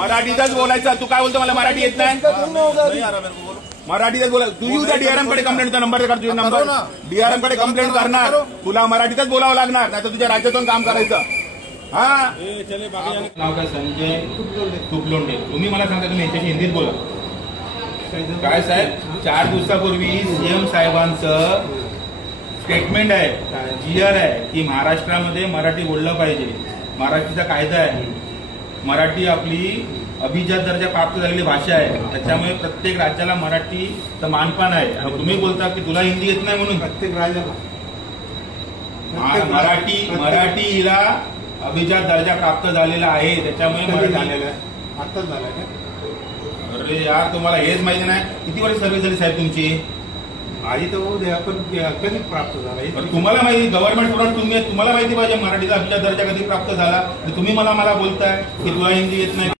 मराठीतच बोलायचं. तू काय बोलतो मला मराठी येत नाही? मराठीतच बोला. तुझी उद्या डीआरएम कडे कंप्लेंट नंबर कर. तुझा नंबर डीआरएम कडे कंप्लेंट करणार. तुला मराठीतच बोलावं लागणार, नाही तर तुझ्या राज्यातून काम करायचं. हा नाव काय? संजय तुपलोंडे. तुम्ही मला सांगता तुम्ही यांच्याशी हिंदीत बोला. काय साहेब, 4 दिवसापूर्वी सीएम साहेबांचं स्टेटमेंट आहे, जीआर आहे की महाराष्ट्रामध्ये मराठी बोललं पाहिजे. महाराष्ट्राचा कायदा आहे. मराठी आपली अभिजात दर्जा प्राप्त झालेली भाषा आहे. त्याच्यामुळे प्रत्येक राज्याला मराठीचं मानपान आहे. आणि तुम्ही बोलता की तुला हिंदी येत नाही म्हणून. प्रत्येक राज्याला मराठीला अभिजात दर्जा प्राप्त झालेला आहे. त्याच्यामुळे मराठी झालेला आहे. आत्ताच झालाय का? अरे यार, तुम्हाला हेच माहिती नाही. किती वर्ष सर्व्हिस झाली साहेब तुमची? आधी तर होऊ द्या, पण कधी प्राप्त झाला तुम्हाला माहिती. गव्हर्नमेंट स्टुडंट तुम्ही, तुम्हाला माहिती पाहिजे मराठीचा अभिजात दर्जा कधी प्राप्त झाला. तुम्ही मला बोलताय की तुला हिंदी येत नाही.